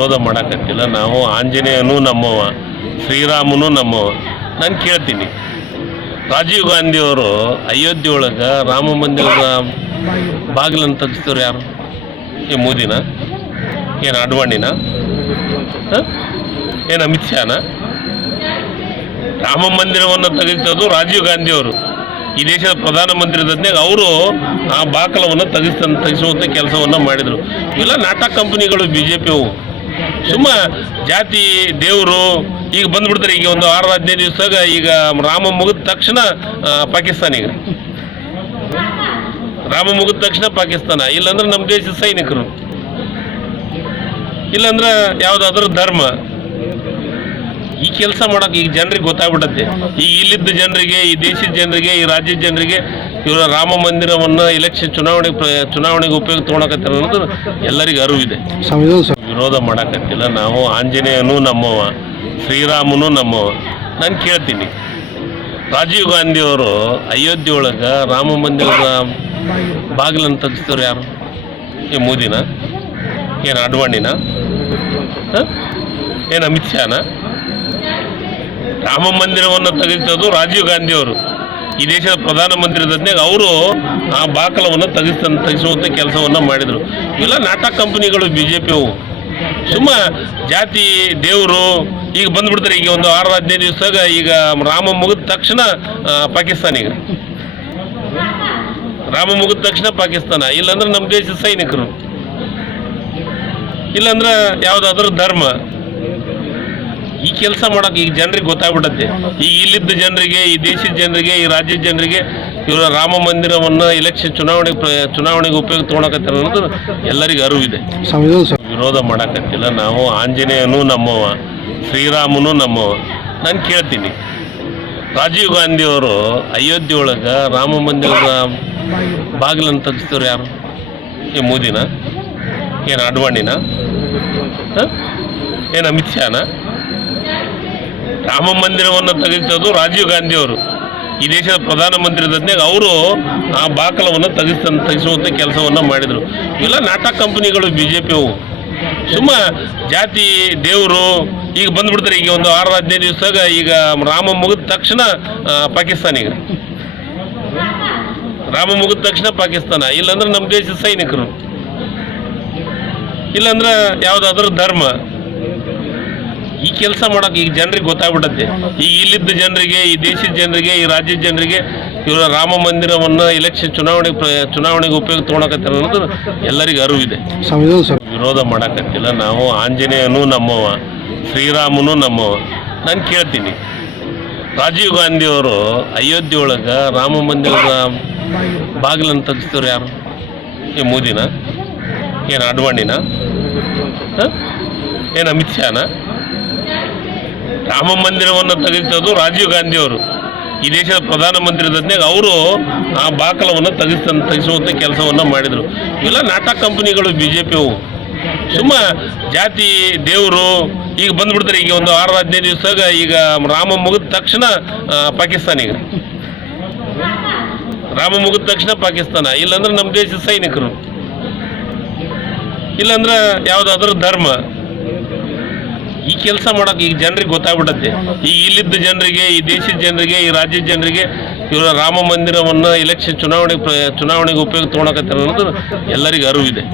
ವಿರೋಧ ಮಾಡಕತ್ತಿಲ್ಲ. ನಾವು ಆಂಜನೇಯನು ನಮ್ಮವ ಶ್ರೀರಾಮನು ನಮ್ಮವ ನಾನು ಕೇಳ್ತೀನಿ. ರಾಜೀವ್ ಗಾಂಧಿಯವರು ಅಯೋಧ್ಯೆ ಒಳಗೆ ರಾಮ ಮಂದಿರದ ಬಾಗಿಲನ್ನು ತಗ್ಸಿದ್ರು ಯಾರು? ಈ ಮೋದಿನ? ಏನು ಅಡ್ವಾಣಿನ? ಏನು ಅಮಿತ್ ಶಾನ? ರಾಮ ಮಂದಿರವನ್ನು ತೆಗೆಸೋದು ರಾಜೀವ್ ಗಾಂಧಿಯವರು. ಈ ದೇಶದ ಪ್ರಧಾನಮಂತ್ರಿ ಇದ್ದಾಗ ಅವರು ಆ ಬಾಕಲವನ್ನು ತೆಗೆಸ್ತ ತೆಗೆಸುವಂಥ ಕೆಲಸವನ್ನು ಮಾಡಿದರು. ಇವೆಲ್ಲ ನಾಟಕ ಕಂಪನಿಗಳು ಬಿ ಜೆ ಪಿಯವು ಸುಮ್ಮ ಜಾತಿ, ದೇವರು, ಈಗ ಬಂದ್ಬಿಡ್ತಾರೆ ಈಗ ಒಂದು ಆರು ಹದಿನೈದು ದಿವಸದಾಗ ಈಗ ರಾಮ ಮುಗಿದ ತಕ್ಷಣ ಪಾಕಿಸ್ತಾನ ಈಗ. ರಾಮ ಮುಗಿದ ತಕ್ಷಣ ಪಾಕಿಸ್ತಾನ. ಇಲ್ಲಾಂದ್ರೆ ನಮ್ಮ ದೇಶದ ಸೈನಿಕರು. ಇಲ್ಲಾಂದ್ರೆ ಯಾವುದಾದ್ರೂ ಧರ್ಮ. ಈ ಕೆಲಸ ಮಾಡೋಕೆ ಈಗ ಜನರಿಗೆ ಗೊತ್ತಾಗ್ಬಿಡತ್ತೆ ಈಗ ಇಲ್ಲಿದ್ದ ಜನರಿಗೆ, ಈ ದೇಶದ ಜನರಿಗೆ, ಈ ರಾಜ್ಯದ ಜನರಿಗೆ ಇವರ ರಾಮ ಮಂದಿರವನ್ನು ಎಲೆಕ್ಷನ್ ಚುನಾವಣೆ ಚುನಾವಣೆಗೆ ಉಪಯೋಗ ತೊಗೊಳಕತ್ತಿರೋದು ಅನ್ನೋದು ಎಲ್ಲರಿಗೂ ಅರಿವಿದೆ. ವಿರೋಧ ಮಾಡಕತ್ತಿಲ್ಲ. ನಾವು ಆಂಜನೇಯನು ನಮ್ಮವ ಶ್ರೀರಾಮನು ನಮ್ಮವ ನಾನು ಕೇಳ್ತೀನಿ. ರಾಜೀವ್ ಗಾಂಧಿಯವರು ಅಯೋಧ್ಯೆ ಒಳಗೆ ರಾಮ ಮಂದಿರದ ಬಾಗಿಲನ್ನು ತೆಗೆಸ್ತವ್ರು ಯಾರು? ಈ ಮೋದಿನ? ಏನು ಅಡ್ವಾಣಿನ? ಏನು ಅಮಿತ್ ಶಾನ? ರಾಮ ಮಂದಿರವನ್ನು ತೆಗೆಸೋದು ರಾಜೀವ್ ಗಾಂಧಿಯವರು ಈ ದೇಶದ ಪ್ರಧಾನಮಂತ್ರಿ ಇದ್ದಾಗ ಅವರು ಆ ಬಾಕಲವನ್ನು ತೆಗೆಸ್ ತೆಗೆಸುವಂಥ ಕೆಲಸವನ್ನು ಮಾಡಿದರು. ಇವೆಲ್ಲ ನಾಟಕ ಕಂಪನಿಗಳು ಬಿ ಜೆ ಪಿಯವು ಸುಮ್ಮ ಜಾತಿ, ದೇವರು ಈಗ ಬಂದ್ಬಿಡ್ತಾರೆ ಈಗ ಒಂದು ಆರು ಹದಿನೈದು ದಿವಸದಾಗ ಈಗ ರಾಮ ಮುಗಿದ ತಕ್ಷಣ ಪಾಕಿಸ್ತಾನ ಈಗ. ರಾಮ ಮುಗಿದ ತಕ್ಷಣ ಪಾಕಿಸ್ತಾನ. ಇಲ್ಲಾಂದ್ರೆ ನಮ್ಮ ದೇಶದ ಸೈನಿಕರು. ಇಲ್ಲಾಂದ್ರೆ ಯಾವುದಾದ್ರೂ ಧರ್ಮ. ಈ ಕೆಲಸ ಮಾಡೋಕೆ ಈಗ ಜನರಿಗೆ ಗೊತ್ತಾಗ್ಬಿಡತ್ತೆ. ಈಗ ಇಲ್ಲಿದ್ದ ಜನರಿಗೆ, ಈ ದೇಶದ ಜನರಿಗೆ, ಈ ರಾಜ್ಯದ ಜನರಿಗೆ ಇವರ ರಾಮ ಮಂದಿರವನ್ನು ಎಲೆಕ್ಷನ್ ಚುನಾವಣೆ ಚುನಾವಣೆಗೆ ಉಪಯೋಗ ತೊಗೊಳಕತ್ತಾರ ಅನ್ನೋದು ಎಲ್ಲರಿಗೂ ಅರಿವಿದೆ. ವಿರೋಧ ಮಾಡಕತ್ತಿಲ್ಲ. ನಾವು ಆಂಜನೇಯನು ನಮ್ಮವ ಶ್ರೀರಾಮನು ನಮ್ಮವ ನಾನು ಕೇಳ್ತೀನಿ, ರಾಜೀವ್ ಗಾಂಧಿಯವರು ಅಯೋಧ್ಯೆ ಒಳಗೆ ರಾಮ ಮಂದಿರದ ಬಾಗಿಲನ್ನು ತೆಗೆಸ್ತವ್ರು ಯಾರು? ಏ, ಮೋದಿನ? ಏನು ಅಡ್ವಾಣಿನ? ಏನು ಅಮಿತ್ ಶಾನ? ರಾಮ ಮಂದಿರವನ್ನು ತೆಗೆಸೋದು ರಾಜೀವ್ ಗಾಂಧಿಯವರು. ಈ ದೇಶದ ಪ್ರಧಾನಮಂತ್ರಿ ಇದ್ದಾಗ ಅವರು ಆ ಬಾಕಲವನ್ನು ತೆಗೆಸ್ ತೆಗೆಸುವಂಥ ಕೆಲಸವನ್ನು ಮಾಡಿದರು. ಇವೆಲ್ಲ ನಾಟಕ ಕಂಪನಿಗಳು ಬಿ ಜೆ ಪಿಯವು ಸುಮ್ಮ ಜಾತಿ, ದೇವರು, ಈಗ ಬಂದ್ಬಿಡ್ತಾರೆ ಈಗ ಒಂದು ಆರು ಹದಿನೈದು ದಿವಸದಾಗ ಈಗ ರಾಮ ಮುಗಿದ ತಕ್ಷಣ ಪಾಕಿಸ್ತಾನ ಈಗ. ರಾಮ ಮುಗಿದ ತಕ್ಷಣ ಪಾಕಿಸ್ತಾನ. ಇಲ್ಲಾಂದ್ರೆ ನಮ್ಮ ದೇಶದ ಸೈನಿಕರು. ಇಲ್ಲಾಂದ್ರೆ ಯಾವುದಾದ್ರೂ ಧರ್ಮ. ಈ ಕೆಲಸ ಮಾಡೋಕೆ ಈಗ ಜನರಿಗೆ ಗೊತ್ತಾಗ್ಬಿಡತ್ತೆ. ಈಗ ಇಲ್ಲಿದ್ದ ಜನರಿಗೆ, ಈ ದೇಶದ ಜನರಿಗೆ, ಈ ರಾಜ್ಯದ ಜನರಿಗೆ ಇವರ ರಾಮ ಮಂದಿರವನ್ನು ಎಲೆಕ್ಷನ್ ಚುನಾವಣೆ ಚುನಾವಣೆಗೆ ಉಪಯೋಗ ತೊಗೊಳಕತ್ತಾರೆ ಅನ್ನೋದು ಎಲ್ಲರಿಗೂ ಅರಿವಿದೆ. ವಿರೋಧ ಮಾಡಕತ್ತಿಲ್ಲ. ನಾವು ಆಂಜನೇಯನೂ ನಮ್ಮವ ಶ್ರೀರಾಮನೂ ನಮ್ಮವ ನಾನು ಕೇಳ್ತೀನಿ. ರಾಜೀವ್ ಗಾಂಧಿಯವರು ಅಯೋಧ್ಯೆ ಒಳಗೆ ರಾಮ ಮಂದಿರದ ಬಾಗಿಲನ್ನು ತಗ್ಸ್ತವ್ರು ಯಾರು? ಈ ಮೋದಿನ? ಏನು ಅಡ್ವಾಣಿನ? ಏನು ಅಮಿತ್ ಶಾನ? ರಾಮ ಮಂದಿರವನ್ನು ತೆಗೆಸೋದು ರಾಜೀವ್ ಗಾಂಧಿಯವರು. ಈ ದೇಶದ ಪ್ರಧಾನಮಂತ್ರಿ ಅವರು ಆ ಬಾಕಲವನ್ನು ತೆಗೆಸ್ ತೆಗೆಸುವಂಥ ಕೆಲಸವನ್ನು ಮಾಡಿದರು. ಇವೆಲ್ಲ ನಾಟಕ ಕಂಪ್ನಿಗಳು ಬಿ ಜೆ ಪಿಯವು ಸುಮ್ಮ ಜಾತಿ, ದೇವರು, ಈಗ ಬಂದ್ಬಿಡ್ತಾರೆ ಈಗ ಒಂದು ಆರು, ಹದಿನೈದು ದಿವಸದಾಗ ಈಗ ರಾಮ ಮುಗಿದ ತಕ್ಷಣ ಪಾಕಿಸ್ತಾನ ಈಗ. ರಾಮ ಮುಗಿದ ತಕ್ಷಣ ಪಾಕಿಸ್ತಾನ. ಇಲ್ಲಾಂದ್ರೆ ನಮ್ಮ ದೇಶದ ಸೈನಿಕರು. ಇಲ್ಲಾಂದ್ರೆ ಯಾವುದಾದ್ರೂ ಧರ್ಮ. ಈ ಕೆಲಸ ಮಾಡೋಕೆ ಈಗ ಜನರಿಗೆ ಗೊತ್ತಾಗ್ಬಿಡತ್ತೆ ಈ ಇಲ್ಲಿದ್ದ ಜನರಿಗೆ, ಈ ದೇಶದ ಜನರಿಗೆ, ಈ ರಾಜ್ಯದ ಜನರಿಗೆ ಇವರ ರಾಮ ಮಂದಿರವನ್ನು ಎಲೆಕ್ಷನ್ ಚುನಾವಣೆ ಚುನಾವಣೆಗೆ ಉಪಯೋಗ ತೊಗೊಳಕತ್ತಾರೆ ಅನ್ನೋದು ಎಲ್ಲರಿಗೂ ಅರಿವಿದೆ.